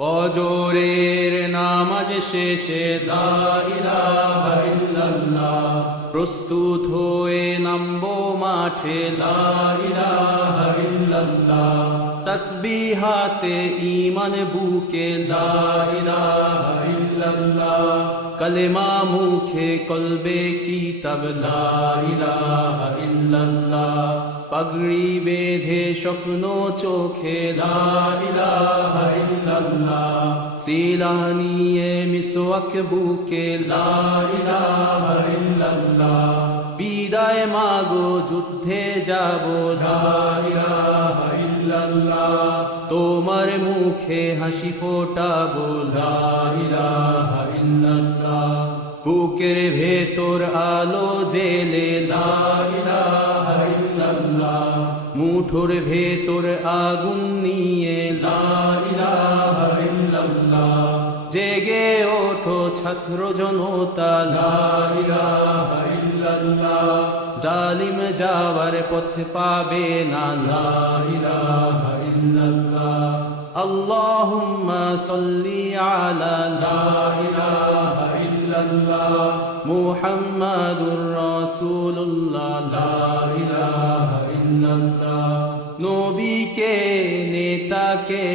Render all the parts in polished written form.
ফজরের নামাজ শেষে লা ইলাহা ইল্লাল্লাহ, প্রস্তুত হয়ে নামবো মাঠে লা ইলাহা ইল্লাল্লাহ, তাসবিহাতে ঈমান বুকে লা ইলাহা ইল্লাল্লাহ, কলেমা মুখে কলবে কিতাব লা ইলাহা ইল্লাল্লাহ, পাগড়ি বেঁধে স্বপ্ন চোখে লা ইলাহা ইল্লাল্লাহ, সিলাহ নিয়ে মিসওয়াক বুকে লা ইলাহা ইল্লাল্লাহ, বিদায় মাগো যুদ্ধে যাব লা ইলাহা ইল্লাল্লাহ, তোমার মুখে হাসি ফোটাবো লা ইলাহা ইল্লাল্লাহ, বুকের ভেতর আলো জেলে লা ইলাহা ইল্লাল্লাহ, মুঠোর ভেতর আগুন নিয়ে লা ইলাহা ইল্লাল্লাহ, জেগে ওঠো ছাত্র জনতা লা ইলাহা ইল্লাল্লাহ, জালিম যাওয়ার পথ পাবে না লা ইলাহা ইল্লাল্লাহ, আল্লাহুম্মা সাল্লি আলা লা ইলাহা ইল্লাল্লাহ, মুহাম্মাদুর রাসূলুল্লাহ লা ইলাহা ইল্লাল্লাহ, নবীকে নেতাকে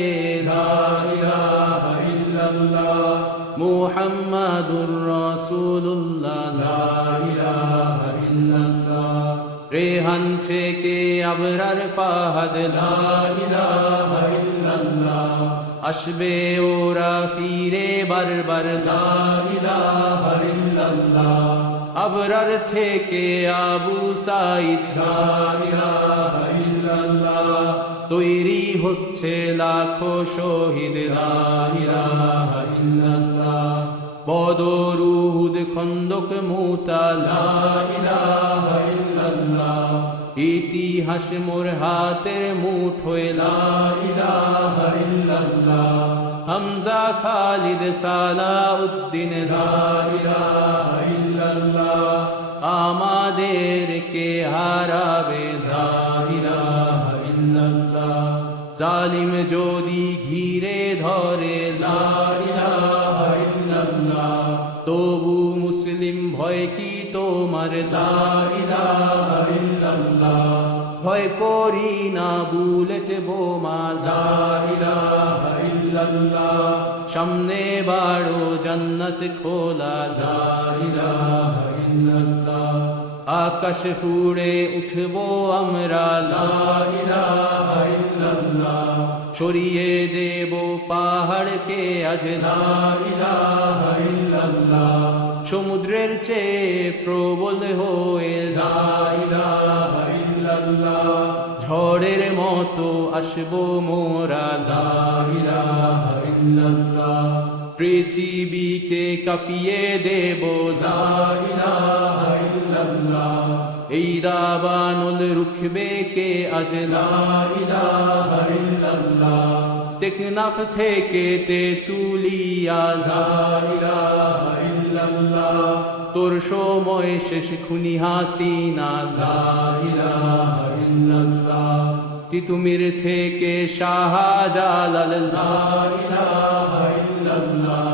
লা ইলাহা ইল্লাল্লাহ, মুহাম্মাদুর রাসূলুল্লাহ লা ইলাহা ইল্লাল্লাহ, রেহান থেকে আবরার ফাহাদ লা ইলাহা ইল্লাল্লাহ, আসবে ওরা ফিরে বারবার লা ইলাহা ইল্লাল্লাহ, আবরার থেকে আবু সাঈদ লা ইলাহা ইল্লাল্লাহ, তৈরি হচ্ছে লাখো শহীদ লা ইলাহা ইল্লাল্লাহ, বদর উহুদ খন্দক মুতা লা ইলাহা ইল্লাল্লাহ, ইতিহাস মোর হাতের মুঠোয় লা ইলাহা ইল্লাল্লাহ, হামজা খালিদ সালাউদ্দিন লা ইলাহা ইল্লাল্লাহ, আমাদেরকে হারাবে লা ইলাহা ইল্লাল্লাহ, জালিম যদি ঘিরে ধরে লা ইলাহা ইল্লাল্লাহ, তবু মুসলিম ভয় কি তোমার লা ইলাহা ইল্লাল্লাহ, ভয় করি না বুলেট বোমা লা ইলাহা ইল্লাল্লাহ, সামনে বাড়ো জান্নাত খোলা লা ইলাহা ইল্লাল্লাহ, আকাশ ফুড়ে উঠবো আমরা লা ইলাহা ইল্লাল্লাহ, সরিয়ে দেব পাহাড়কে আজ লা ইলাহা ইল্লাল্লাহ, সমুদ্রের চেয়ে প্রবল হয়ে লা ইলাহা ইল্লাল্লাহ, ঝড়ের মতো আসবো মোরা লা ইলাহা ইল্লাল্লাহ, পৃথিবীকে কাঁপিয়ে দেব লা ইলাহা ইল্লাল্লাহ, এই দাবানল রুখবে কে আজ লা ইলাহা ইল্লাল্লাহ, টেকনাফ থেকে তেতুলিয়া লা ইলাহা ইল্লাল্লাহ, তোর সময় শেষ খুনি হাসিনা লা ইলাহা ইল্লাল্লাহ, তিতুমির থেকে শাহজালাল লা ইলাহা ইল্লাল্লাহ,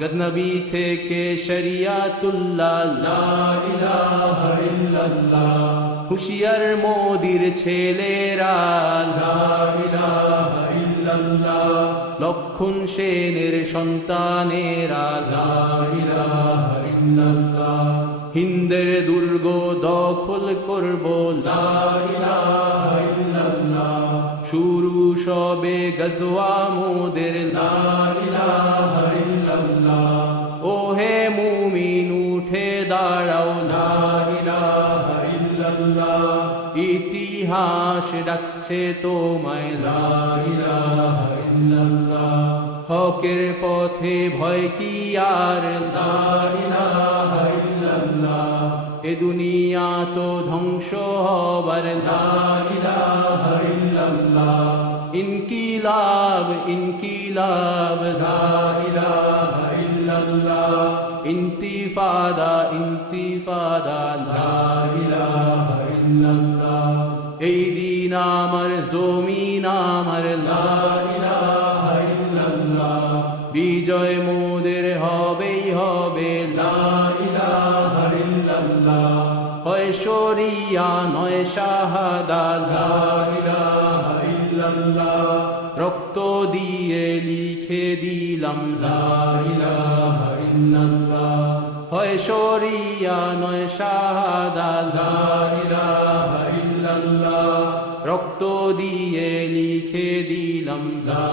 গজনবী থেকে শরিয়াতুল্লাহ লা ইলাহা ইল্লাল্লাহ, হুশিয়ার মোদির ছেলেরা লা ইলাহা ইল্লাল্লাহ, লক্ষণ সেনের সন্তানেরা লা ইলাহা ইল্লাল্লাহ, হিন্দের দুর্গ দখল করব লা ইলাহা ইল্লাল্লাহ, শুরু সবে গজওয়া মোদের লা ইলাহা ইল্লাল্লাহ, ওহে মুমিন উঠে দাঁড়াও লা ইলাহা ইল্লাল্লাহ, ইতিহাস ডাকছে তোমায় লা ইলাহা ইল্লাল্লাহ, হকের পথে ভয় কি আর লা ইলাহা ইল্লাল্লাহ, এ দুনিয়া তো ধ্বংস হবার লা ইলাহা ইল্লাল্লাহ, ইনকিলাব ইনকিলাব লা ইলাহা ইল্লাল্লাহ, ইন্তিফাদা ইন্তিফাদা লা ইলাহা ইল্লাল্লাহ, এই দিন আমার জমিন আমার লা ইলাহা ইল্লাল্লাহ। বিজয় মোদের হবেই হবে, লা ইলাহা ইল্লাল্লাহ। হয় শরিয়া নয় শাহাদাত, লা ইলাহা ইল্লাল্লাহ। রক্ত দিয়ে লিখে দিলাম, লা ইলাহা ইল্লাল্লাহ। হয় শরিয়া নয় শাহাদাত, লা ইলাহা ইল্লাল্লাহ। রক্ত দিয়ে লিখে দিলাম, লা